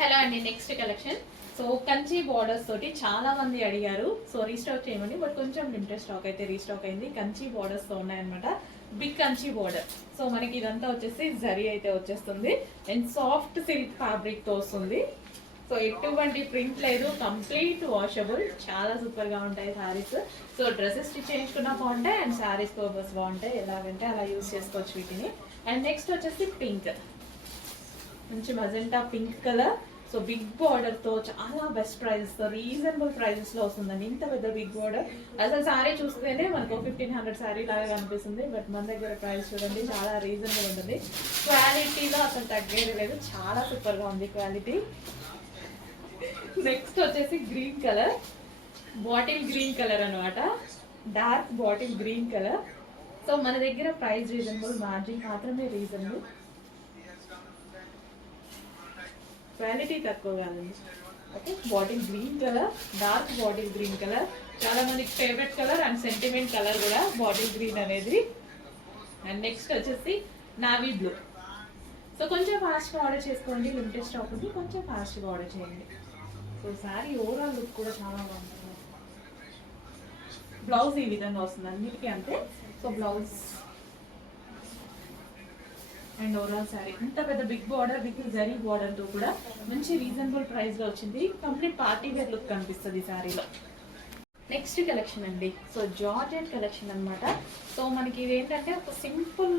Hello అండి, next collection. So Kanchi borders తోటి చాలా మంది అడిగారు, సో రీస్టాక్ చేయమని. బట్ కొంచెం లిమిటెడ్ స్టాక్ అయితే రీస్టాక్ అయింది. కంచి బోర్డర్స్ తో ఉన్నాయన్నమాట. Big Kanchi border. సో మనకి ఇదంతా వచ్చేసి జరీ అయితే వచ్చేస్తుంది అండ్ సాఫ్ట్ సిల్క్ ఫ్యాబ్రిక్ తో వస్తుంది. సో ఎటువంటి ప్రింట్ లేదు, కంప్లీట్ వాషబుల్. చాలా సూపర్ గా ఉంటాయి శారీస్. సో డ్రెస్సెస్ స్టిచ్ చేయించుకున్నా బాగుంటాయి అండ్ శారీస్ పర్పస్ బాగుంటాయి. ఎలాగంటే అలా యూజ్ చేసుకోవచ్చు వీటిని. అండ్ నెక్స్ట్ వచ్చేసి పింక్, మంచి magenta pink colour. So big border తో చాలా బెస్ట్ ప్రైజెస్ తో రీజనబుల్ ప్రైజెస్ లో వస్తుందండి. ఇంత పెద్ద బిగ్ బార్డర్ అసలు సారీ చూస్తేనే మనకు 1500 సారీ లాగా కనిపిస్తుంది. బట్ మన దగ్గర ప్రైస్ చూడండి, చాలా రీజనబుల్ ఉంటుంది. క్వాలిటీలో అసలు తగ్గేది లేదు, చాలా సూపర్ గా ఉంది క్వాలిటీ. నెక్స్ట్ వచ్చేసి green colour, bottle green colour అనమాట. Dark bottle green colour. So మన దగ్గర ప్రైస్ రీజనబుల్, మార్జిన్ మాత్రమే రీజనబుల్, క్వాలిటీ తక్కువ కాదండి. Okay, bottle green colour, dark bottle green colour. చాలా మందికి favourite colour and sentiment colour కూడా బాటిల్ గ్రీన్ అనేది. అండ్ నెక్స్ట్ వచ్చేసి నావీ బ్లూ. సో కొంచెం ఫాస్ట్గా ఆర్డర్ చేసుకోండి, లిమిటెడ్ స్టాక్ ఉంది, కొంచెం ఫాస్ట్గా ఆర్డర్ చేయండి. సో శారీ ఓవరాల్ లుక్ కూడా చాలా బాగుంటుంది. బ్లౌజ్ ఈ విధంగా వస్తుంది అన్నిటికీ అంతే. So blouse and overall sari ఇంత పెద్ద big border with zari border తో కూడా మంచి రీజనబుల్ ప్రైస్ లో వచ్చింది. కంప్లీట్ పార్టీ వేర్ లుక్ కనిపిస్తుంది శారీలో. నెక్స్ట్ కలెక్షన్ అండి, సో జార్జెట్ కలెక్షన్ అనమాట. సో మనకి ఇది ఏంటంటే ఒక సింపుల్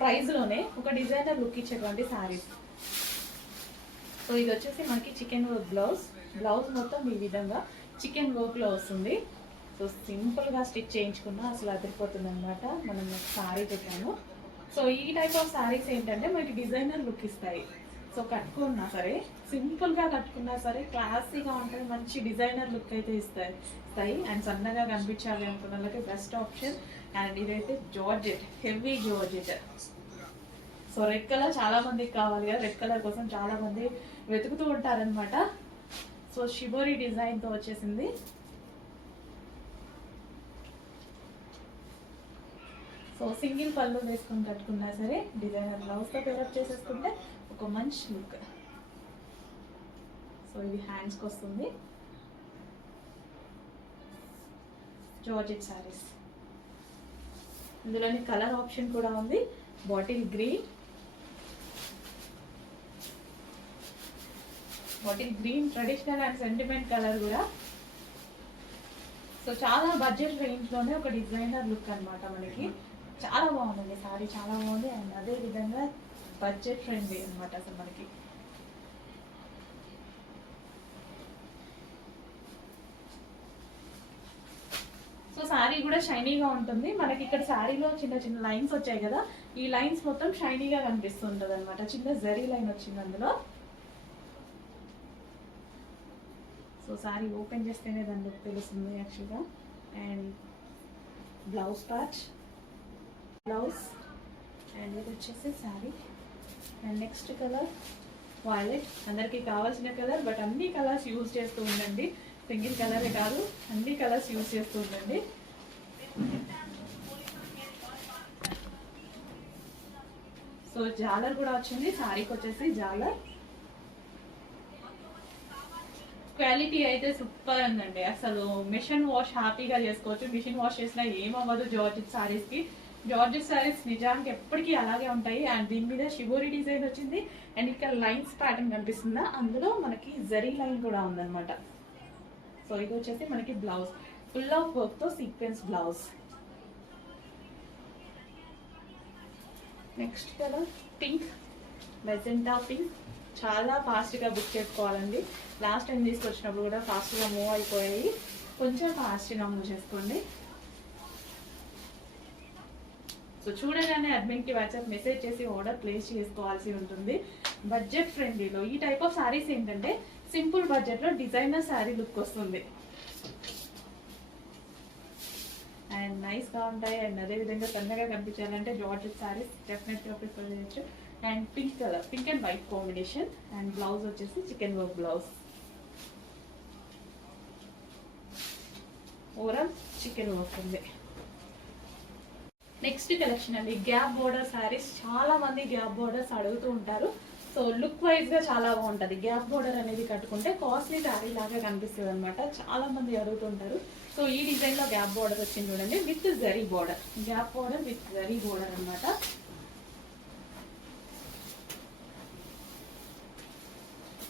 ప్రైస్ లోనే ఒక డిజైనర్ లుక్ ఇచ్చేటువంటి శారీస్. సో ఇది వచ్చేసి మనకి చికెన్ వర్క్ బ్లౌజ్. బ్లౌజ్ మొత్తం ఈ విధంగా చికెన్ వర్క్ లో వస్తుంది. సో సింపుల్ గా స్టిచ్ చేయించుకున్నా అసలు అదిరిపోతుంది అనమాట. మనం శారీ పెట్టాము. సో ఈ టైప్ ఆఫ్ శారీస్ ఏంటంటే మనకి డిజైనర్ లుక్ ఇస్తాయి. సో కట్టుకున్నా సరే, సింపుల్ గా కట్టుకున్నా సరే క్లాసీగా ఉంటాయి, మంచి డిజైనర్ లుక్ అయితే ఇస్తాయి. అండ్ సన్నగా కనిపించాలి అనుకున్న వాళ్ళకి బెస్ట్ ఆప్షన్. అండ్ ఇదైతే georgette, heavy georgette. So red colour చాలా మందికి కావాలి కదా, రెడ్ కలర్ కోసం చాలా మంది వెతుకుతూ ఉంటారనమాట. సో షిబోరి డిజైన్ తో వచ్చేసింది. సో సింగిల్ పళ్ళు వేసుకొని కట్టుకున్నా సరే, డిజైనర్ బ్లౌజ్తో డెవలప్ చేసేసుకుంటే ఒక మంచి లుక్. సో ఇది హ్యాండ్స్కి వస్తుంది. జార్జెట్ శారీస్, ఇందులోని కలర్ ఆప్షన్ కూడా ఉంది. Bottle green, bottle green traditional and sentiment colour కూడా. సో చాలా బడ్జెట్ రేంజ్లోనే ఒక డిజైనర్ లుక్ అనమాట మనకి. చాలా బాగుంది సారీ, చాలా బాగుంది. అండ్ అదే విధంగా బడ్జెట్ ఫ్రెండ్లీ అనమాట అసలు మనకి. సో శారీ కూడా షైనీగా ఉంటుంది మనకి. ఇక్కడ శారీలో చిన్న చిన్న లైన్స్ వచ్చాయి కదా, ఈ లైన్స్ మొత్తం షైనీగా కనిపిస్తుంటది అనమాట. చిన్న జరీ లైన్ వచ్చింది అందులో. సో శారీ ఓపెన్ చేస్తేనే దాని లుక్ తెలుస్తుంది యాక్చువల్గా. And blouse patch, blouse. And ఇది వచ్చేసి sari. And next colour violet, అందరికీ కావాల్సిన కలర్. బట్ అన్ని కలర్స్ యూజ్ చేస్తూ ఉండండి, సింగిల్ కలరే కాదు, అన్ని కలర్స్ యూజ్ చేస్తూ ఉండండి. సో జాలర్ కూడా వచ్చింది శారీకి వచ్చేసి జాలర్. క్వాలిటీ అయితే సూపర్ ఉందండి. అసలు మిషన్ వాష్ హ్యాపీగా చేసుకోవచ్చు. మిషన్ వాష్ చేసినా ఏమవ్వదు జార్జెట్ శారీస్ కి. జార్జెట్ శారీస్ నిజానికి ఎప్పటికీ అలాగే ఉంటాయి. అండ్ దీని మీద షిబోరి డిజైన్ వచ్చింది. అండ్ ఇక్కడ లైన్స్ ప్యాటర్న్ కనిపిస్తుందా, అందులో మనకి జరీ లైన్ కూడా ఉందన్నమాట. సో ఇది వచ్చేసి మనకి బ్లౌజ్, ఫుల్ ఆఫ్ వర్క్ తో sequence blouse. Next colour pink, magenta pink. చాలా ఫాస్ట్గా బుక్ చేసుకోవాలండి. లాస్ట్ టైం తీసుకొచ్చినప్పుడు కూడా ఫాస్ట్గా మూవ్ అయిపోయాయి, కొంచెం ఫాస్ట్గా మూవ్ చేసుకోండి. సో చూడగానే అడ్మిన్కి వాట్సాప్ మెసేజ్ చేసి ఆర్డర్ ప్లేస్ చేసుకోవాల్సి ఉంటుంది. బడ్జెట్ ఫ్రెండ్లీలో ఈ టైప్ ఆఫ్ శారీస్ ఏంటంటే సింపుల్ బడ్జెట్లో డిజైనర్ శారీ లుక్ వస్తుంది అండ్ నైస్గా ఉంటాయి. అండ్ అదేవిధంగా సన్నగా కనిపించాలంటే జార్జెట్ శారీస్ డెఫినెట్గా ప్రిఫర్ చేయొచ్చు. And pink colour, pink and white combination. And blouse వచ్చేసి chikan work blouse. Overall chikan work ఉంది. నెక్స్ట్ కలెక్షన్ అండి, గ్యాప్ బోర్డర్ శారీస్. చాలా మంది గ్యాప్ బోర్డర్స్ అడుగుతూ ఉంటారు. సో లుక్ వైజ్ గా చాలా బాగుంటది. గ్యాప్ బోర్డర్ అనేది కట్టుకుంటే కాస్ట్లీ శారీ లాగా కనిపిస్తుంది అనమాట. చాలా మంది అడుగుతుంటారు. సో ఈ డిజైన్ లో గ్యాప్ బోర్డర్ వచ్చింది చూడండి, with zari border. Gap border with zari border అనమాట.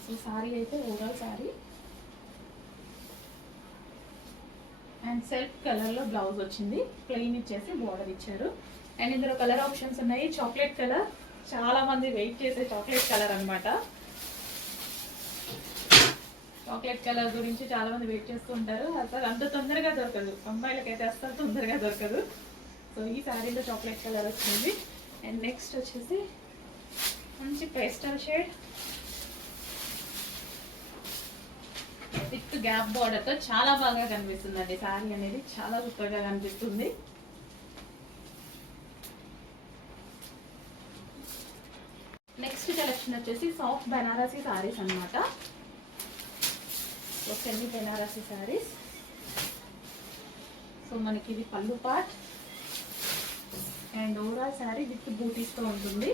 సో సారీ అయితే overall sorry and self colour లో బ్లౌజ్ వచ్చింది. ప్లెయిన్ ఇచ్చేసి బోర్డర్ ఇచ్చారు. అండ్ ఇందులో కలర్ ఆప్షన్స్ ఉన్నాయి. చాక్లెట్ కలర్, చాలా మంది వెయిట్ చేసే చాక్లెట్ కలర్ అనమాట. చాక్లెట్ కలర్ గురించి చాలా మంది వెయిట్ చేస్తూ ఉంటారు. అసలు అంత తొందరగా దొరకదు, అమ్మాయిలకైతే అస్సలు తొందరగా దొరకదు. సో ఈ శారీలో చాక్లెట్ కలర్ వచ్చింది. అండ్ నెక్స్ట్ వచ్చేసి మంచి pastel shade with gap border తో చాలా బాగా కనిపిస్తుంది అండి. శారీ అనేది చాలా సూపర్ గా కనిపిస్తుంది. నెక్స్ట్ కలెక్షన్ వచ్చేసి సాఫ్ట్ బెనారసీ సారీస్ అనమాట. Semi Banarasi sarees. సో మనకి ఇది పళ్ళు part and overall saree with butis తో ఉంటుంది.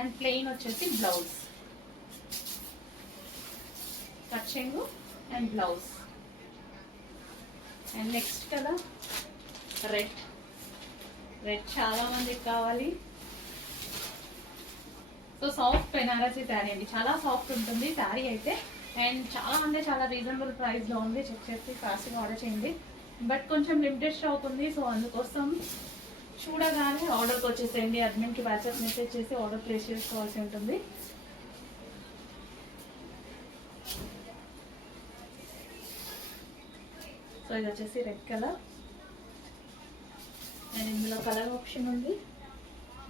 అండ్ ప్లెయిన్ వచ్చేసి బ్లౌజ్, కట్చింగ్ and blouse. And next colour red. Red చాలా మందికి కావాలి. సో సాఫ్ట్ బెనారసీ శారీ అండి, చాలా సాఫ్ట్ ఉంటుంది శారీ అయితే. అండ్ చాలా అంటే చాలా రీజనబుల్ ప్రైస్ లో ఉంది. చెక్ చేసి ఫాస్ట్గా ఆర్డర్ చేయండి. బట్ కొంచెం లిమిటెడ్ స్టాక్ ఉంది. సో అందుకోసం చూడగానే ఆర్డర్కి వచ్చేసేయండి. అడ్మిన్కి వాట్సాప్ మెసేజ్ చేసి ఆర్డర్ ప్లేస్ చేసుకోవాల్సి ఉంటుంది. సో ఇది వచ్చేసి రెడ్ కలర్ అండ్ ఇందులో కలర్ ఆప్షన్ ఉంది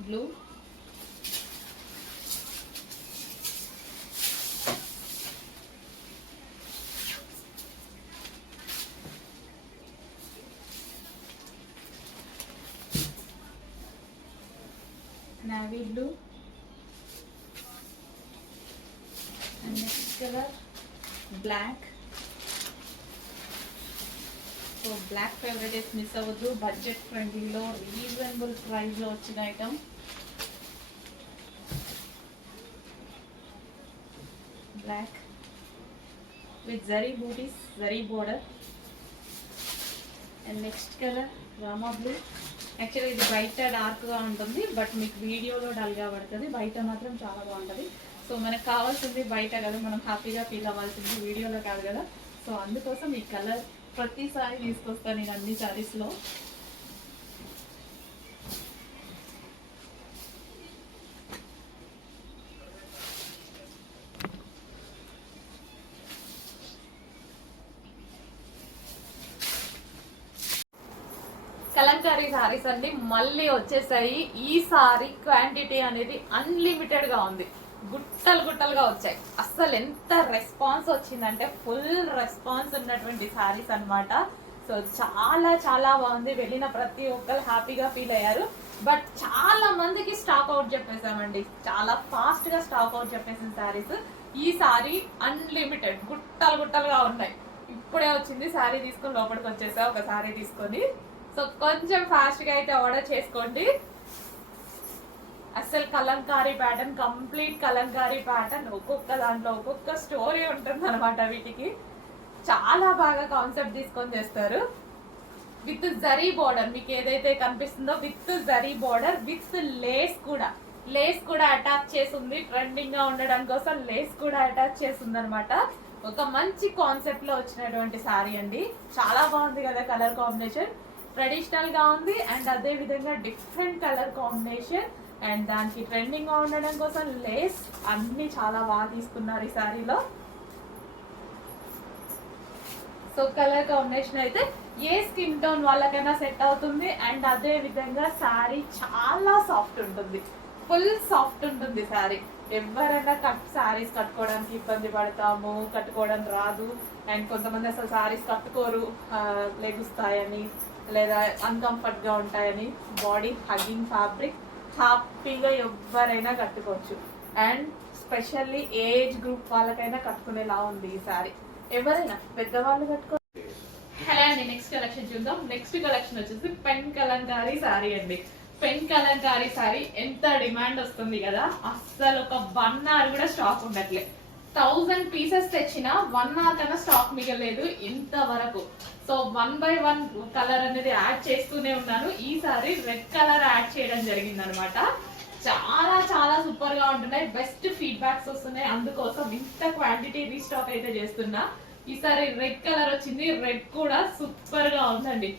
blue, navy blue and next color black. So black favourite miss అవ్వద్దు. బడ్జెట్ ఫ్రెండ్లీలో రీజనబుల్ ప్రైస్ లో వచ్చిన ఐటమ్. బ్లాక్ విత్ జరీ బూటీస్, zari border. And next colour Rama blue. Actually ఇది బయట డార్క్గా ఉంటుంది, బట్ మీకు వీడియోలో డల్గా పడుతుంది, బయట మాత్రం చాలా బాగుంటుంది. సో మనకు కావాల్సింది బయట కదా, మనం హ్యాపీగా ఫీల్ అవ్వాల్సింది వీడియోలో కాదు కదా. సో అందుకోసం ఈ కలర్ ప్రతిసారి తీసుకొస్తాను నేను అన్ని శారీస్లో. కలంకారీ సారీస్ అండి మళ్ళీ వచ్చేసాయి. ఈ సారీ క్వాంటిటీ అనేది అన్లిమిటెడ్ గా ఉంది. గుట్టలు గుట్టలుగా వచ్చాయి. అస్సలు ఎంత రెస్పాన్స్ వచ్చిందంటే ఫుల్ రెస్పాన్స్ ఉన్నటువంటి సారీస్ అన్నమాట. సో చాలా చాలా బాగుంది. వెళ్ళిన ప్రతి ఒక్కరు హ్యాపీగా ఫీల్ అయ్యారు. బట్ చాలా మందికి స్టాక్ అవుట్ చెప్పేసామండి. చాలా ఫాస్ట్ గా స్టాక్ అవుట్ చెప్పేసిన సారీస్. ఈ సారీ అన్లిమిటెడ్ గుట్టలు గుట్టలుగా ఉన్నాయి. ఇప్పుడే వచ్చింది, సారీ తీసుకొని లోపలికి వచ్చేసా ఒక సారీ తీసుకొని. సో కొంచెం ఫాస్ట్ గా అయితే ఆర్డర్ చేసుకోండి. అసలు Kalamkari pattern, complete Kalamkari pattern. ఒక్కొక్క దాంట్లో ఒక్కొక్క స్టోరీ ఉంటుంది అనమాట. వీటికి చాలా బాగా కాన్సెప్ట్ తీసుకొని చేస్తారు. విత్ జరీ బోర్డర్, మీకు ఏదైతే కనిపిస్తుందో with zari border with lace కూడా అటాచ్ చేసి ఉంది. ట్రెండింగ్ గా ఉండడం కోసం లేస్ కూడా అటాచ్ చేసి ఉంది అనమాట. ఒక మంచి కాన్సెప్ట్ లో వచ్చినటువంటి సారీ అండి. చాలా బాగుంది కదా కలర్ కాంబినేషన్. ట్రెడిషనల్ గా ఉంది అండ్ అదే విధంగా డిఫరెంట్ కలర్ కాంబినేషన్. అండ్ దానికి ట్రెండింగ్ గా ఉండడం కోసం లేస్ అన్ని చాలా బాగా తీసుకున్నారు ఈ సారీలో. సో కలర్ కాంబినేషన్ అయితే ఏ స్కిన్ టోన్ వాళ్ళకైనా సెట్ అవుతుంది. అండ్ అదే విధంగా సారీ చాలా సాఫ్ట్ ఉంటుంది, ఫుల్ సాఫ్ట్ ఉంటుంది సారీ. ఎవరైనా సారీస్ కట్టుకోవడానికి ఇబ్బంది పడతాము, కట్టుకోవడం రాదు. అండ్ కొంతమంది అసలు సారీస్ కట్టుకోరు, లెగుస్తాయని లేదా అన్కంఫర్ట్ గా ఉంటాయని. బాడీ హగ్గింగ్ ఫ్యాబ్రిక్, హ్యాపీగా ఎవరైనా కట్టుకోవచ్చు. అండ్ స్పెషల్లీ ఏజ్ గ్రూప్ వాళ్ళకైనా కట్టుకునేలా ఉంది ఈ సారీ. ఎవరైనా పెద్దవాళ్ళు కట్టుకో. హలో అండి, నెక్స్ట్ కలెక్షన్ చూద్దాం. నెక్స్ట్ కలెక్షన్ వచ్చేసి పెన్ కలంకారీ సారీ అండి. పెన్ కలంకారీ సారీ ఎంత డిమాండ్ వస్తుంది కదా, అస్సలు ఒక 1 hour కూడా స్టాక్ ఉండట్లే. 1000 పీసెస్ తెచ్చిన 1 hour కన్నా స్టాక్ మిగలేదు ఇంతవరకు. సో 1 by 1 కలర్ అనేది యాడ్ చేస్తూనే ఉన్నాను. ఈసారి రెడ్ కలర్ యాడ్ చేయడం జరిగింది అనమాట. చాలా చాలా సూపర్ గా ఉంటున్నాయి, బెస్ట్ ఫీడ్బ్యాక్స్ వస్తున్నాయి. అందుకోసం ఇంత క్వాంటిటీ రీస్టాక్ అయితే చేస్తున్నా. ఈసారి రెడ్ కలర్ వచ్చింది, రెడ్ కూడా సూపర్ గా ఉందండి.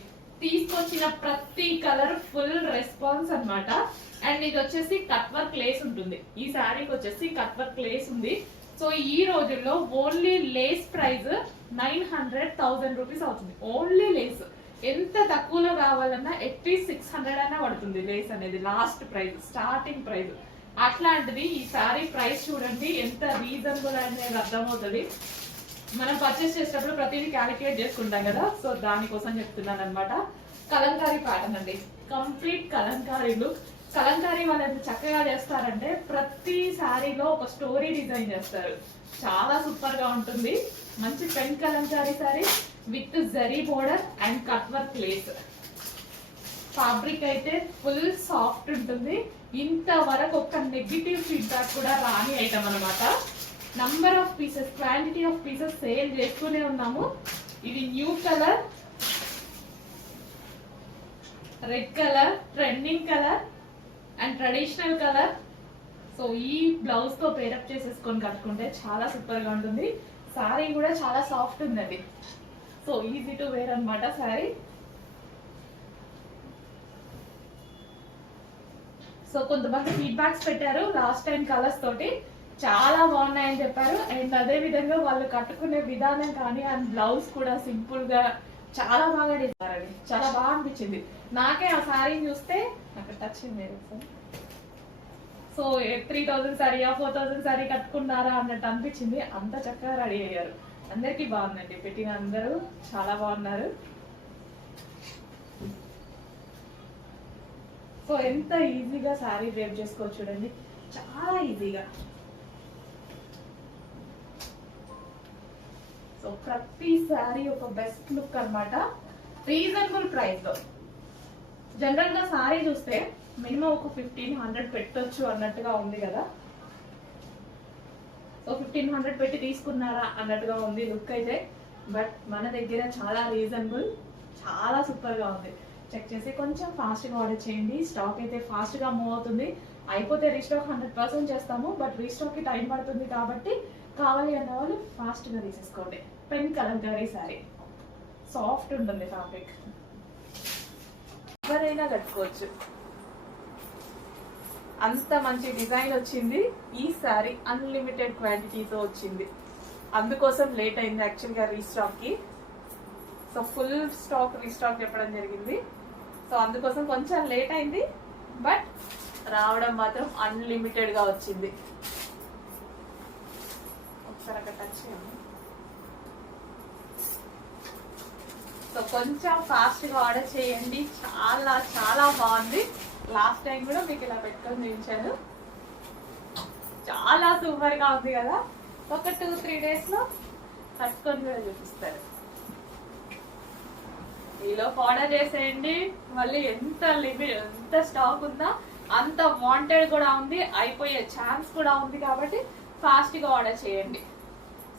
తీసుకొచ్చిన ప్రతి కలర్ ఫుల్ రెస్పాన్స్ అన్నమాట. అండ్ ఇది వచ్చేసి కట్ వర్క్ లేస్ ఉంటుంది. ఈ శారీకి వచ్చేసి కట్ వర్క్ లేస్ ఉంది. సో ఈ రోజుల్లో ఓన్లీ లేస్ ప్రైస్ 900,000 రూపీస్ అవుతుంది. ఓన్లీ లేస్ ఎంత తక్కువలో కావాలన్నా అట్లీస్ట్ 600 అయినా పడుతుంది లేస్ అనేది, లాస్ట్ ప్రైస్, స్టార్టింగ్ ప్రైస్. అట్లాంటిది ఈ సారీ ప్రైస్ చూడండి ఎంత రీజనబుల్ అనేది అర్థమవుతుంది. మనం పర్చేస్ చేసేటప్పుడు ప్రతిదీ క్యాలిక్యులేట్ చేసుకుంటాం కదా, సో దానికోసం చెప్తున్నాను అనమాట. కలంకారీ ప్యాటర్న్ అండి, కంప్లీట్ కలంకారీ లుక్. కలంకారీ వాళ్ళు ఎంత చక్కగా చేస్తారంటే ప్రతి శారీలో ఒక స్టోరీ డిజైన్ చేస్తారు, చాలా సూపర్ గా ఉంటుంది. మంచి pen Kalamkari sari with zari border and cut work lace. Fabric అయితే ఫుల్ సాఫ్ట్ ఉంటుంది. ఇంతవరకు ఒక నెగిటివ్ ఫీడ్బ్యాక్ కూడా రాని ఐటమ్ అనమాట. Number of pieces, quantity of pieces sale చేస్తూనే ఉన్నాము. ఇది new colour, red colour, trending colour and traditional colour. So ఈ బ్లౌజ్ తో పేరప్ చేసేసుకొని కట్టుకుంటే చాలా సూపర్ గా ఉంటుంది. సారీ కూడా చాలా సాఫ్ట్ ఉందండి. సో ఈజీ టు వేర్ అనమాట సారీ. సో కొంతమంది ఫీడ్బ్యాక్స్ పెట్టారు లాస్ట్ టైం కలర్స్ తోటి, చాలా బాగున్నాయని చెప్పారు. అండ్ అదే విధంగా వాళ్ళు కట్టుకునే విధానం కానీ అండ్ బ్లౌజ్ కూడా సింపుల్ గా చాలా బాగా చేశారండి, చాలా బాగా అనిపించింది నాకే. ఆ శారీని చూస్తే అక్కడ టచ్ సో 3000 శారీయా 4000 శారీ కట్టుకున్నారా అన్నట్టు అనిపించింది. అంత చక్కగా రెడీ అయ్యారు. అందరికి బాగుందండి, పెట్టిన అందరూ చాలా బాగున్నారు. సో ఎంత ఈజీగా శారీ వేర్ చేసుకోవచ్చు చూడండి, చాలా ఈజీగా. సో ప్రతి శారీ ఒక బెస్ట్ లుక్ అన్నమాట, రీజనబుల్ ప్రైస్ లో. జనరల్ గా శారీ చూస్తే మినిమం ఒక 1500 పెట్టొచ్చు అన్నట్టుగా ఉంది కదా. సో 1500 పెట్టి తీసుకున్నారా అన్నట్టుగా ఉంది లుక్ అయితే. బట్ మన దగ్గర చాలా రీజనబుల్, చాలా సూపర్ గా ఉంది. చెక్ చేసి కొంచెం ఫాస్ట్ గా ఆర్డర్ చేయండి. స్టాక్ అయితే ఫాస్ట్ గా మూవ్ అవుతుంది. అయిపోతే రీస్టాక్ 100% చేస్తాము, బట్ రీస్టాక్ కి టైం పడుతుంది కాబట్టి కావాలి అన్న వాళ్ళు ఫాస్ట్ గా తీసేసుకోండి. పెన్ కలంకారీ శారీ, సాఫ్ట్ ఉంటుంది ఫ్యాబ్రిక్, ఎవరైనా కట్టుకోవచ్చు. అంత మంచి డిజైన్ వచ్చింది. ఈ శారీ అన్లిమిటెడ్ క్వాంటిటీతో వచ్చింది, అందుకోసం లేట్ అయింది యాక్చువల్గా రీస్టాక్ కి. సో ఫుల్ స్టాక్ రీస్టాక్ చెప్పడం జరిగింది. సో అందుకోసం కొంచెం లేట్ అయింది, బట్ రావడం మాత్రం అన్లిమిటెడ్ గా వచ్చింది. ఒకసారి అక్కడ టచ్ చేయండి. సో కొంచెం ఫాస్ట్ గా ఆర్డర్ చేయండి, చాలా చాలా బాగుంది. లాస్ట్ టైం కూడా మీకు ఇలా పెట్టుకొని చూపించాను, చాలా సూపర్ గా ఉంది కదా. ఒక 2-3 days లో కట్టుకొని కూడా చూపిస్తారు. ఈలోపు ఆర్డర్ చేసేయండి. మళ్ళీ ఎంత స్టాక్ ఉందా అంత వాంటెడ్ కూడా ఉంది, అయిపోయే ఛాన్స్ కూడా ఉంది కాబట్టి ఫాస్ట్ గా ఆర్డర్ చేయండి.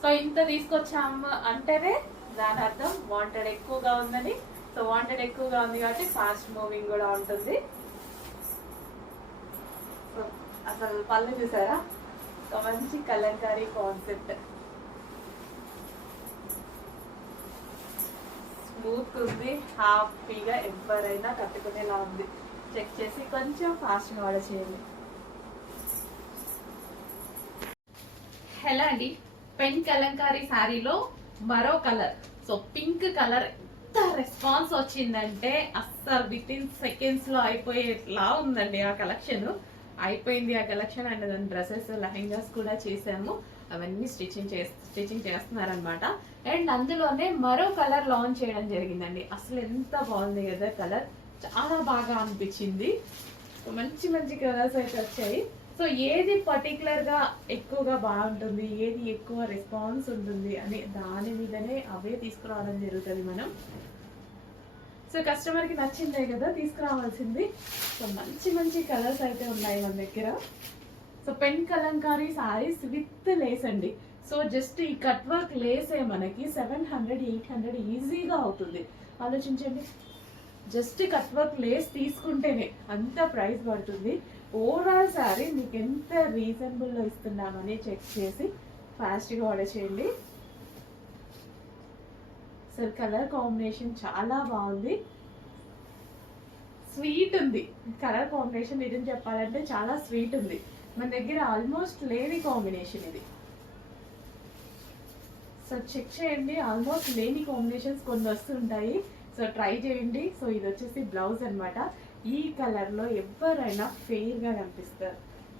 సో ఇంత తీసుకొచ్చాము అంటేనే దాని అర్థం వాంటెడ్ ఎక్కువగా ఉందని. సో వాంటెడ్ ఎక్కువగా ఉంది కాబట్టి ఫాస్ట్ మూవింగ్ కూడా ఉంటుంది. సో అసలు పళ్ళు చూసారా, ఒక మంచి కలంకారీ కాన్సెప్ట్, స్మూత్ ఉంది, హ్యాపీగా ఎవరైనా కట్టుకునేలా ఉంది. చెక్ చేసి కొంచెం ఫాస్ట్గా ఆర్డర్ చేయండి. హలో అండి, పెన్ కలంకారీ శారీలో మరో కలర్. సో పింక్ కలర్ ఎంత రెస్పాన్స్ వచ్చిందంటే అస్సలు విత్-ఇన్ సెకండ్స్ లో అయిపోయేలా ఉందండి ఆ కలెక్షన్. అయిపోయింది ఆ కలెక్షన్. అండ్ దాని డ్రెస్సెస్, లెహెంగాస్ కూడా చేసాము, అవన్నీ స్టిచ్చింగ్ చేస్తున్నారనమాట. అండ్ అందులోనే మరో కలర్ లాంచ్ చేయడం జరిగిందండి. అసలు ఎంత బాగుంది కదా కలర్, చాలా బాగా అనిపించింది. మంచి మంచి కలర్స్ అయితే వచ్చాయి. సో ఏది పర్టికులర్ గా ఎక్కువగా బాగుంటుంది, ఏది ఎక్కువ రెస్పాన్స్ ఉంటుంది అని దాని మీదనే అవే తీసుకురావడం జరుగుతుంది మనం. సో కస్టమర్కి నచ్చిందే కదా తీసుకురావాల్సింది. సో మంచి మంచి కలర్స్ అయితే ఉన్నాయి మన దగ్గర. So pen Kalamkari saris with lace అండి. సో జస్ట్ ఈ కట్ వర్క్ లేసే మనకి 700-800 ఈజీగా అవుతుంది. ఆలోచించండి, జస్ట్ కట్ వర్క్ లేస్ తీసుకుంటేనే అంత ప్రైస్ పడుతుంది. ఓవరాల్ శారీ మీకు ఎంత రీజనబుల్లో ఇస్తున్నామని చెక్ చేసి ఫాస్ట్గా ఆర్డర్ చేయండి. సో కలర్ కాంబినేషన్ చాలా బాగుంది, స్వీట్ ఉంది. కలర్ కాంబినేషన్ నిజం చెప్పాలంటే చాలా స్వీట్ ఉంది. మన దగ్గర ఆల్మోస్ట్ లేని కాంబినేషన్ ఇది. సో చెక్ చేయండి, ఆల్మోస్ట్ లేని కాంబినేషన్స్ కొన్ని వస్తుంటాయి. సో ట్రై చేయండి. సో ఇది వచ్చేసి బ్లౌజ్ అనమాట. ఈ కలర్లో ఎవరైనా ఫెయిర్గా కనిపిస్తారు,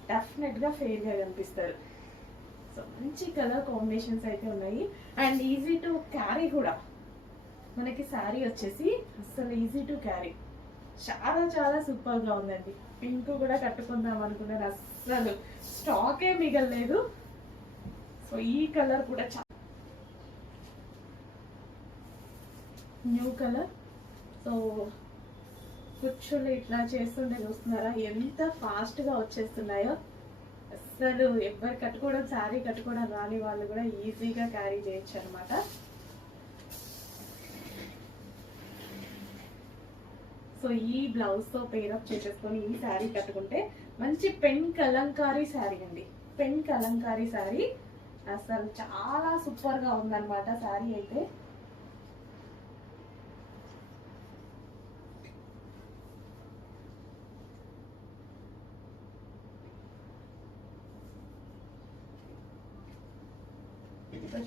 డెఫినెట్గా ఫెయిర్గా కనిపిస్తారు. సో మంచి కలర్ కాంబినేషన్స్ అయితే ఉన్నాయి అండ్ ఈజీ టు క్యారీ కూడా. మనకి శారీ వచ్చేసి అసలు ఈజీ టు క్యారీ, చాలా చాలా సూపర్గా ఉందండి. పింక్ కూడా కట్టుకుందాం అనుకున్నాను, అసలు స్టాకే మిగలలేదు. సో ఈ కలర్ కూడా న్యూ కలర్. సో కుచ్చులు ఇట్లా చేస్తుండే చూస్తున్నారా ఎంత ఫాస్ట్గా వచ్చేస్తున్నాయో. అసలు ఎవరు కట్టుకోవడం, శారీ కట్టుకోవడం రాని వాళ్ళు కూడా ఈజీగా క్యారీ చేయొచ్చు అనమాట. సో ఈ బ్లౌజ్తో పేరప్ చేసేసుకొని ఈ శారీ కట్టుకుంటే మంచి పెన్ కలంకారీ శారీ అండి. పెన్ కలంకారీ శారీ అసలు చాలా సూపర్గా ఉందన్నమాట శారీ అయితే.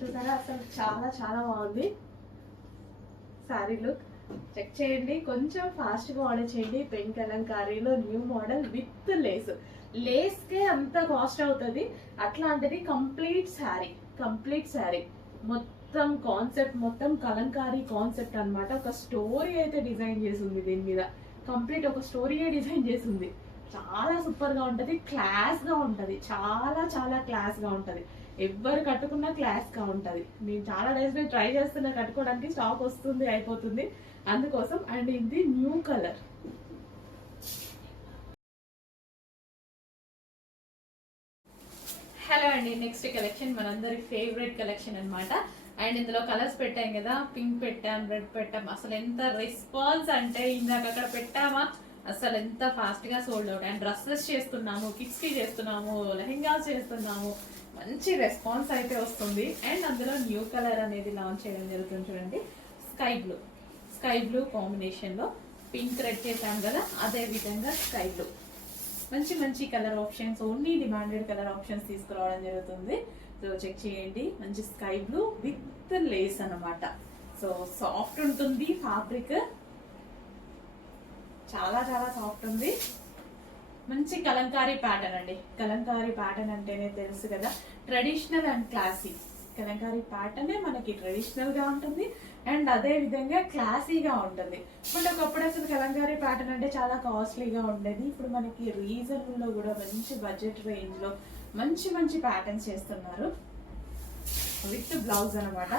చూసారా అసలు చాలా చాలా బాగుంది శారీ లుక్. చెక్ చేయండి, కొంచెం ఫాస్ట్గా ఆర్డర్ చేయండి. పెన్ కలంకారీలో న్యూ మోడల్ విత్ లేస్. లేస్కే అంత కాస్ట్ అవుతుంది, అట్లాంటిది కంప్లీట్ శారీ మొత్తం కాన్సెప్ట్, మొత్తం కలంకారీ కాన్సెప్ట్ అనమాట. ఒక స్టోరీ అయితే డిజైన్ చేసింది దీని మీద, కంప్లీట్ ఒక స్టోరీయే డిజైన్ చేసింది. చాలా సూపర్గా ఉంటుంది, క్లాస్గా ఉంటుంది, చాలా చాలా క్లాస్గా ఉంటుంది. ఎవరు కట్టుకున్నా క్లాస్గా ఉంటుంది. నేను చాలా డేస్ మీద ట్రై చేస్తున్నా కట్టుకోవడానికి, స్టాక్ వస్తుంది అయిపోతుంది అందుకోసం. అండ్ ఇది న్యూ కలర్. హలో అండి, నెక్స్ట్ కలెక్షన్ మనందరి ఫేవరెట్ కలెక్షన్ అనమాట. అండ్ ఇందులో కలర్స్ పెట్టాం కదా, పింక్ పెట్టాం, రెడ్ పెట్టాం. అసలు ఎంత రెస్పాన్స్ అంటే ఇందాక అక్కడ పెట్టామా అసలు ఎంత ఫాస్ట్గా సోల్డ్ అవుట్. అండ్ డ్రెస్సెస్ చేస్తున్నాము, కిడ్స్కి చేస్తున్నాము, లెహెంగాస్ చేస్తున్నాము, మంచి రెస్పాన్స్ అయితే వస్తుంది. అండ్ అందులో న్యూ కలర్ అనేది లాంచ్ చేయడం జరుగుతుంది. చూడండి, స్కై బ్లూ కాంబినేషన్లో పింక్ రెడ్ చేసాం కదా, అదే విధంగా స్కై బ్లూ. మంచి మంచి colour options, only demanded colour options తీసుకురావడం జరుగుతుంది. సో చెక్ చేయండి, మంచి స్కై బ్లూ విత్ లేస్ అనమాట. సో సాఫ్ట్ ఉంటుంది ఫ్యాబ్రిక్, చాలా చాలా సాఫ్ట్ ఉంది. మంచి కలంకారీ ప్యాటర్న్ అండి. కలంకారీ ప్యాటర్న్ అంటేనే తెలుసు కదా, ట్రెడిషనల్ అండ్ క్లాసీ. కలంకారీ ప్యాటర్నే మనకి ట్రెడిషనల్గా ఉంటుంది అండ్ అదే విధంగా క్లాసీగా ఉంటుంది. బట్ ఒకప్పుడు అసలు కలంకారీ ప్యాటర్న్ అంటే చాలా కాస్ట్లీగా ఉండేది. ఇప్పుడు మనకి రీజనబుల్లో కూడా మంచి బడ్జెట్ రేంజ్లో మంచి మంచి ప్యాటర్న్స్ చేస్తున్నారు విత్ బ్లౌజ్ అనమాట.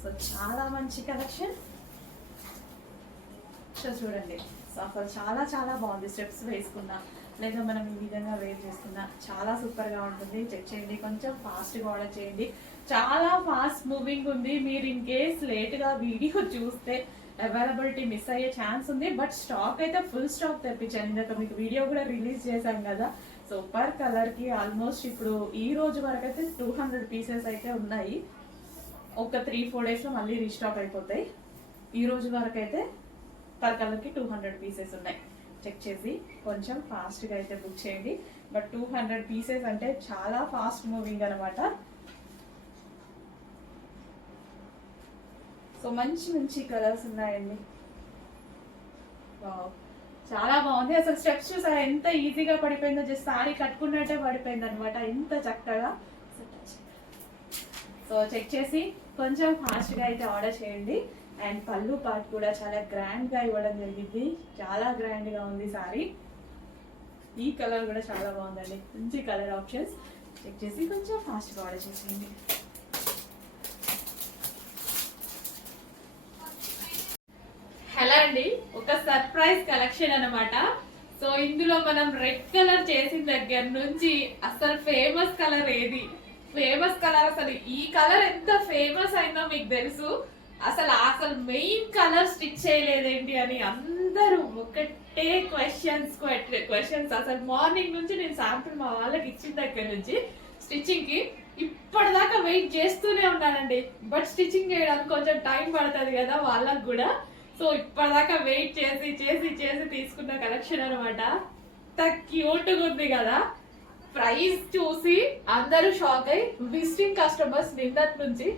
సో చాలా మంచి కలెక్షన్. సో చూడండి, అసలు చాలా చాలా బాగుంది. స్టెప్స్ వేసుకున్నా లేదా మనం ఈ విధంగా వేర్ చేసుకున్నా చాలా సూపర్గా ఉంటుంది. చెక్ చేయండి, కొంచెం ఫాస్ట్గా ఆర్డర్ చేయండి. చాలా ఫాస్ట్ మూవింగ్ ఉంది. మీరు ఇన్ కేస్ లేట్గా వీడియో చూస్తే అవైలబిలిటీ మిస్ అయ్యే ఛాన్స్ ఉంది. బట్ స్టాక్ అయితే ఫుల్ స్టాక్ తెప్పించాను. ఇందాక మీకు వీడియో కూడా రిలీజ్ చేశాం కదా. సో పర్ కలర్కి ఆల్మోస్ట్ ఇప్పుడు ఈ రోజు వరకు అయితే 200 పీసెస్ అయితే ఉన్నాయి. ఒక 3-4 డేస్లో మళ్ళీ రీస్టాక్ అయిపోతాయి. ఈ రోజు వరకు అయితే పర్ కలర్కి 200 పీసెస్ ఉన్నాయి. చెక్ చేసి కొంచెం ఫాస్ట్గా అయితే బుక్ చేయండి. బట్ 200 పీసెస్ అంటే చాలా ఫాస్ట్ మూవింగ్ అనమాట. సో మంచి మంచి కలర్స్ ఉన్నాయండి. చాలా బాగుంది. అసలు స్టెప్స్ చూసారా ఎంత ఈజీగా పడిపోయిందో, జస్ట్ సారీ కట్టుకున్నట్టే పడిపోయింది అనమాట, ఎంత చక్కగా. సో చెక్ చేసి కొంచెం ఫాస్ట్గా అయితే ఆర్డర్ చేయండి. అండ్ పళ్ళు పార్ట్ కూడా చాలా గ్రాండ్గా ఇవ్వడం జరిగింది, చాలా గ్రాండ్గా ఉంది సారీ. ఈ కలర్ కూడా చాలా బాగుందండి, మంచి కలర్ ఆప్షన్స్. చెక్ చేసి కొంచెం ఫాస్ట్గా ఆర్డర్ చేసేయండి. సర్ప్రైజ్ కలెక్షన్ అన్నమాట. సో ఇందులో మనం రెడ్ కలర్ చేసిన దగ్గర నుంచి అసలు ఫేమస్ కలర్ ఏది, ఫేమస్ కలర్ అసలు ఈ కలర్ ఎంత ఫేమస్ అయిందో మీకు తెలుసు. అసలు మెయిన్ కలర్ స్టిచ్ చేయలేదేంటి అని అందరూ ఒకటే క్వశ్చన్స్. అసలు మార్నింగ్ నుంచి నేను శాంపుల్ మా వాళ్ళకి ఇచ్చిన దగ్గర నుంచి స్టిచ్చింగ్ కి ఇప్పటిదాకా వెయిట్ చేస్తూనే ఉన్నానండి. బట్ స్టిచ్చింగ్ చేయడానికి కొంచెం టైం పడుతుంది కదా వాళ్ళకు కూడా. సో ఇప్పటిదాకా వెయిట్ చేసి చేసి చేసి తీసుకున్న కలెక్షన్ అనమాట. క్యూట్గా ఉంది కదా. ప్రైస్ చూసి అందరూ షాక్ అయ్యి విజిటింగ్ కస్టమర్స్ నిన్నటి నుంచి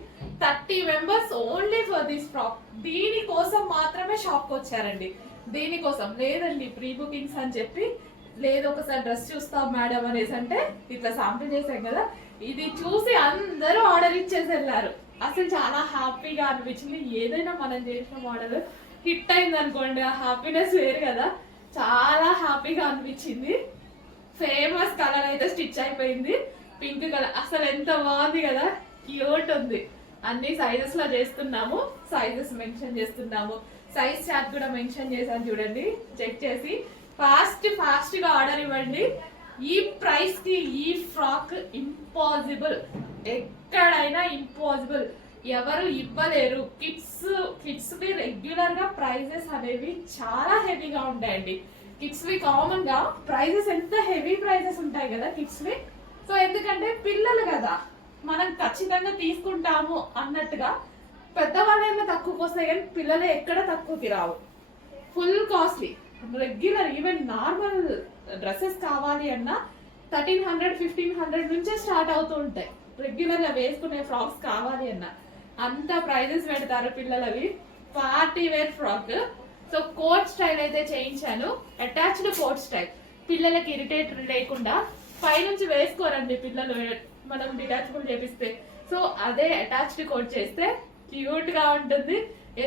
30 members only for this frock, దీనికోసం మాత్రమే షాప్ వచ్చారండి. దీనికోసం లేదండి ప్రీ బుకింగ్స్ అని చెప్పి, లేదు ఒకసారి డ్రెస్ చూస్తాం మేడం అనేసి అంటే ఇట్లా శాంపిల్ చేసాం కదా, ఇది చూసి అందరూ ఆర్డర్ ఇచ్చేసి వెళ్ళారు. అసలు చాలా హ్యాపీగా అనిపించింది. ఏదైనా మనం చేసిన మోడల్ హిట్ అయింది అనుకోండి, ఆ హ్యాపీనెస్ వేరు కదా. చాలా హ్యాపీగా అనిపించింది. ఫేమస్ కలర్ అయితే స్టిచ్ అయిపోయింది, పింక్ కలర్. అసలు ఎంత బాగుంది కదా, క్యూట్ ఉంది. అన్ని సైజెస్ లో చేస్తున్నాము, సైజెస్ మెన్షన్ చేస్తున్నాము. సైజ్ చార్ట్ కూడా మెన్షన్ చేశాను చూడండి, చెక్ చేసి ఫాస్ట్ గా ఆర్డర్ ఇవ్వండి. ఈ ప్రైస్ కి ఈ ఫ్రాక్ ఇంపాసిబుల్, ఎక్కడైనా ఇంపాసిబుల్, ఎవరు ఇవ్వలేరు. కిడ్స్ వి రెగ్యులర్ గా ప్రైజెస్ అనేవి చాలా హెవీగా ఉంటాయండి. కిడ్స్ వి కామన్ గా ప్రైజెస్ ఎంత హెవీ ప్రైజెస్ ఉంటాయి కదా కిడ్స్ వి. సో ఎందుకంటే పిల్లలు కదా, మనం ఖచ్చితంగా తీసుకుంటాము అన్నట్టుగా పెద్దవాళ్ళైనా తక్కువకి వస్తాయి కానీ పిల్లలు ఎక్కడ తక్కువకి రావు. Full costly. Regular even normal dresses కావాలి అన్నా 1300 1500 నుంచే స్టార్ట్ అవుతూ ఉంటాయి. రెగ్యులర్ గా వేసుకునే ఫ్రాక్స్ కావాలి అన్నా అంత ప్రైజెస్ పెడతారు పిల్లలవి. Party wear frock. So coat style అయితే చేయించాను, అటాచ్డ్ కోట్ స్టైల్. పిల్లలకి ఇరిటేట్ లేకుండా పైనుంచి వేసుకోరండి పిల్లలు, మనం డిటాచబుల్ చేపిస్తే. సో అదే అటాచ్డ్ కోట్ చేస్తే క్యూట్ గా ఉంటుంది.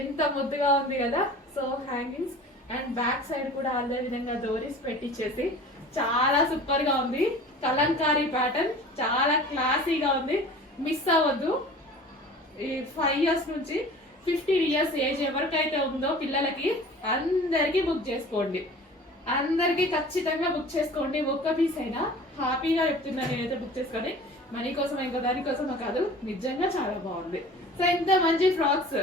ఎంత ముద్దుగా ఉంది కదా. So hangings and back side కూడా అదే విధంగా డోరీస్ పెట్టించేసి చాలా సూపర్ గా ఉంది. కలంకారీ ప్యాటర్న్ చాలా క్లాసీగా ఉంది. మిస్ అవ్వద్దు. ఈ 5 years నుంచి 15 years ఏజ్ ఎవరికైతే ఉందో పిల్లలకి అందరికి బుక్ చేసుకోండి. అందరికి ఖచ్చితంగా బుక్ చేసుకోండి. ఒక్క పీస్ అయినా హ్యాపీగా చెప్తున్నా నేనైతే బుక్ చేసుకోండి. మనీ కోసం ఇంకో దానికోసమో కాదు, నిజంగా చాలా బాగుంది. సో ఇంత మంచి ఫ్రాక్స్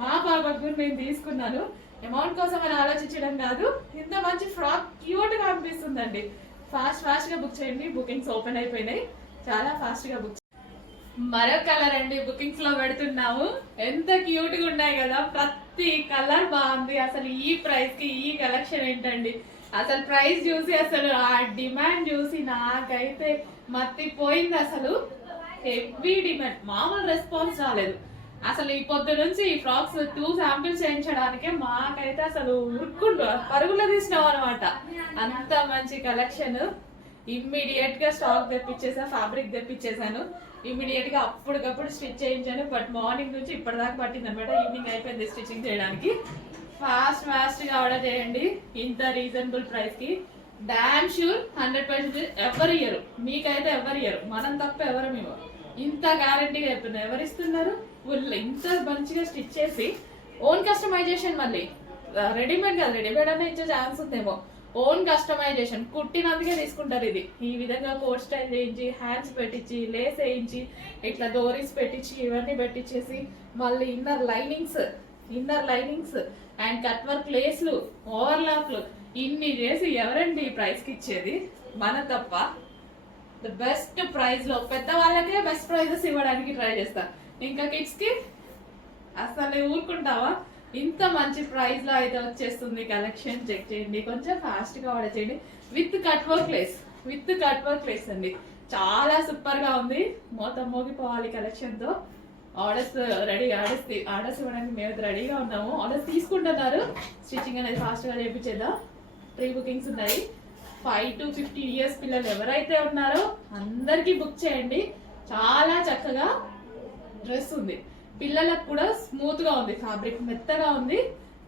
మా పాపకు నేను తీసుకున్నాను, అమౌంట్ కోసం అని ఆలోచించడం కాదు. ఇంత మంచి ఫ్రాక్ క్యూట్ గా అనిపిస్తుందండి. ఫాస్ట్ గా బుక్ చేయండి. బుకింగ్స్ ఓపెన్ అయిపోయినాయి, చాలా ఫాస్ట్ గా బుక్. మరో కలర్ అండి బుకింగ్స్ లో పెడుతున్నాము. ఎంత క్యూట్ గా ఉన్నాయి కదా, ప్రతి కలర్ బాగుంది. అసలు ఈ ప్రైస్ కి ఈ కలెక్షన్ ఏంటండి. అసలు ప్రైస్ చూసి అసలు ఆ డిమాండ్ చూసి నాకైతే మత్తిపోయింది. అసలు హెవీ డిమాండ్, మామూలు రెస్పాన్స్ రాలేదు. అసలు ఈ పొద్దు నుంచి ఈ ఫ్రాక్స్ 2 శాంపిల్స్ చేయించడానికే మాకైతే అసలు పరుగులు తీసినాం అనమాట. అంత మంచి కలెక్షన్. ఇమ్మీడియట్ గా స్టాక్ తెప్పించేసా, ఫ్యాబ్రిక్ తెప్పించేసాను. ఇమ్మీడియట్ గా అప్పటికప్పుడు స్టిచ్ చేయించాను. బట్ మార్నింగ్ నుంచి ఇప్పటిదాకా పట్టింది అనమాట. ఈవినింగ్ అయిపోయింది స్టిచ్చింగ్ చేయడానికి. ఫాస్ట్ గా ఆర్డర్ చేయండి. ఇంత రీజనబుల్ ప్రైస్ కి డామ్ షూర్ 100% ఎవరు ఇయ్యరు. మీకైతే ఎవరు ఇయ్యరు, మనం తప్ప ఎవరు మేము. ఇంత గ్యారంటీగా చెప్తున్నా. ఎవరు ఇస్తున్నారు? ఇంత మంచిగా స్టిచ్ చేసి ఓన్ కస్టమైజేషన్. మళ్ళీ రెడీమేడ్ కాదు, రెడీమేడ్ అనే ఇచ్చే ఛాన్స్ ఉందేమో. ఓన్ కస్టమైజేషన్ కుట్టినందుకే తీసుకుంటారు. ఇది ఈ విధంగా కోట్ స్టైల్ చేయించి, హ్యాండ్స్ పెట్టించి, లేస్ వేయించి, ఇట్లా డోరీస్ పెట్టించి, ఇవన్నీ పెట్టించేసి, మళ్ళీ inner linings and cut work లేస్లు, ఓవర్లాప్లు, ఇన్ని చేసి ఎవరండి ఈ ప్రైస్ కి ఇచ్చేది? మన తప్ప. ద బెస్ట్ ప్రైస్ లో పెద్దవాళ్ళకే బెస్ట్ ప్రైజెస్ ఇవ్వడానికి ట్రై చేస్తా. ఇంకా కిడ్స్ కి అసలు ఊరుకుంటావా? ఇంత మంచి ప్రైస్ లో అయితే వచ్చేస్తుంది కలెక్షన్. చెక్ చేయండి, కొంచెం ఫాస్ట్ గా ఆర్డర్ చేయండి. విత్ కట్ వర్క్ లేస్ అండి. చాలా సూపర్ గా ఉంది. మొత్తం మోగిపోవాలి కలెక్షన్ తో. ఆర్డర్స్ ఇవ్వడానికి మేము రెడీగా ఉన్నాము. ఆర్డర్స్ తీసుకుంటున్నారు. స్టిచ్చింగ్ అనేది ఫాస్ట్ గా చేయించేద్దాం. ప్రీ బుకింగ్స్ ఉన్నాయి. 5 to 15 years పిల్లలు ఎవరైతే ఉన్నారో అందరికి బుక్ చేయండి. చాలా చక్కగా డ్రెస్ ఉంది. పిల్లలకు కూడా స్మూత్ గా ఉంది, ఫ్యాబ్రిక్ మెత్తగా ఉంది.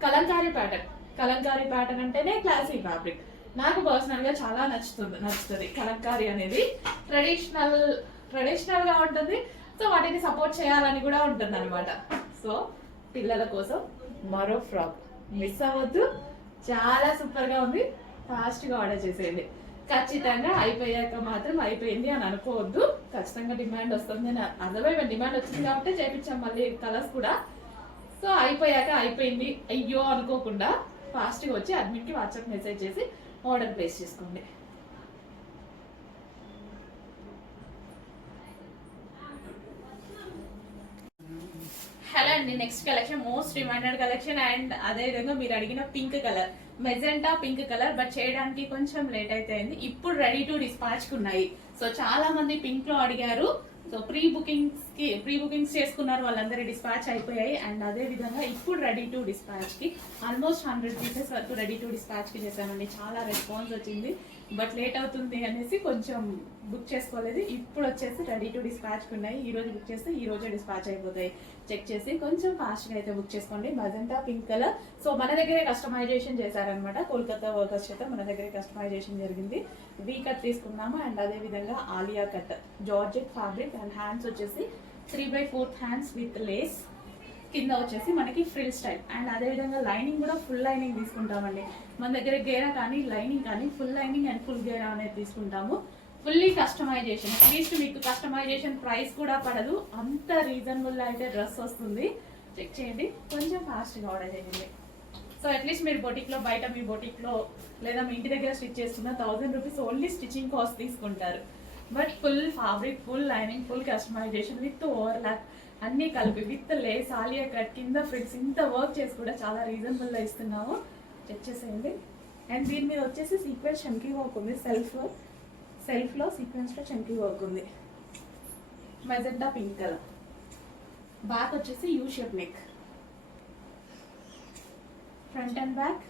కలంకారీ ప్యాటర్న్ అంటేనే క్లాసిక్ ఫ్యాబ్రిక్. నాకు పర్సనల్ గా చాలా నచ్చుతుంది. కలంకారీ అనేది ట్రెడిషనల్ గా ఉంటుంది. సో వాటిని సపోర్ట్ చేయాలని కూడా ఉంటుంది అనమాట. సో పిల్లల కోసం మరో ఫ్రాక్ మిస్ అవ్వద్దు. చాలా సూపర్ గా ఉంది. ఫాస్ట్ గా ఆర్డర్ చేసేయండి. ఖచ్చితంగా అయిపోయాక మాత్రం అయిపోయింది అని అనుకోవద్దు. ఖచ్చితంగా డిమాండ్ వస్తుంది అని అర్థమైపోయి డిమాండ్ వచ్చింది కాబట్టి చేపించాం మళ్ళీ కలర్స్ కూడా. సో అయిపోయాక అయిపోయింది అయ్యో అనుకోకుండా ఫాస్ట్గా వచ్చి అడ్మిట్కి వాట్సాప్ మెసేజ్ చేసి ఆర్డర్ ప్లేస్ చేసుకోండి. హలో అండి, next collection most demanded collection and అదేవిధంగా మీరు అడిగిన pink colour, magenta pink colour, but చేయడానికి కొంచెం లేట్ అయితే అయింది. ఇప్పుడు రెడీ టు డిస్పాచ్ ఉన్నాయి. సో చాలా మంది పింక్ లో అడిగారు. సో ప్రీ బుకింగ్స్ చేసుకున్నారు, వాళ్ళందరూ డిస్పాచ్ అయిపోయాయి. అండ్ అదే విధంగా ఇప్పుడు రెడీ టు డిస్పాచ్ కి ఆల్మోస్ట్ 100 పీసెస్ వరకు రెడీ టు డిస్పాచ్ కి చేశానండి. చాలా రెస్పాన్స్ వచ్చింది, బట్ లేట్ అవుతుంది అనేసి కొంచెం బుక్ చేసుకోలేదు. ఇప్పుడు వచ్చేసి రెడీ టు డిస్పాచ్ ఉన్నాయి. ఈ రోజు బుక్ చేస్తే ఈ రోజే డిస్పాచ్ అయిపోతాయి. చెక్ చేసి కొంచెం ఫాస్ట్ గా అయితే బుక్ చేసుకోండి. Magenta pink colour. సో మన దగ్గరే కస్టమైజేషన్ చేశారనమాట. కోల్కతా వర్కర్స్ చేత మన దగ్గరే కస్టమైజేషన్ జరిగింది. వీ కట్ తీసుకున్నాము అండ్ అదే విధంగా Alia cut, georgette fabric and hands వచ్చేసి 3/4 హ్యాండ్స్ విత్ లేస్. కింద వచ్చేసి మనకి ఫ్రిల్ స్టైల్ అండ్ అదే విధంగా లైనింగ్ కూడా ఫుల్ లైనింగ్ తీసుకుంటామండి. మన దగ్గర గేరా కానీ లైనింగ్ కానీ ఫుల్ లైనింగ్ అండ్ ఫుల్ గేరా అనేది తీసుకుంటాము. Fully customisation. అట్లీస్ట్ మీకు కస్టమైజేషన్ ప్రైస్ కూడా పడదు, అంత రీజనబుల్ అయితే డ్రెస్ వస్తుంది. చెక్ చేయండి, కొంచెం ఫాస్ట్గా ఆర్డర్ చేయండి. సో అట్లీస్ట్ మీరు బొటిక్లో బయట మీ బొటిక్లో లేదా మీ ఇంటి దగ్గర స్టిచ్ చేసుకున్న 1000 రూపీస్ ఓన్లీ స్టిచ్చింగ్ కాస్ట్ తీసుకుంటారు. But full fabric, full lining, full customisation with overlock అన్నీ కలిపి విత్ లేస్, ఆలియా కట్, కింద ఫ్రిల్స్, ఇంత వర్క్ చేసి కూడా చాలా రీజనబుల్గా ఇస్తున్నాము. చెక్ చేసేయండి. అండ్ దీని మీద వచ్చేసి సీక్వెన్స్ చమ్కీ వర్క్ ఉంది. సెల్ఫ్లో సీక్వెన్స్లో చమ్కీ వర్క్ ఉంది. Magenta pink colour. బ్యాక్ వచ్చేసి U shape neck, front and back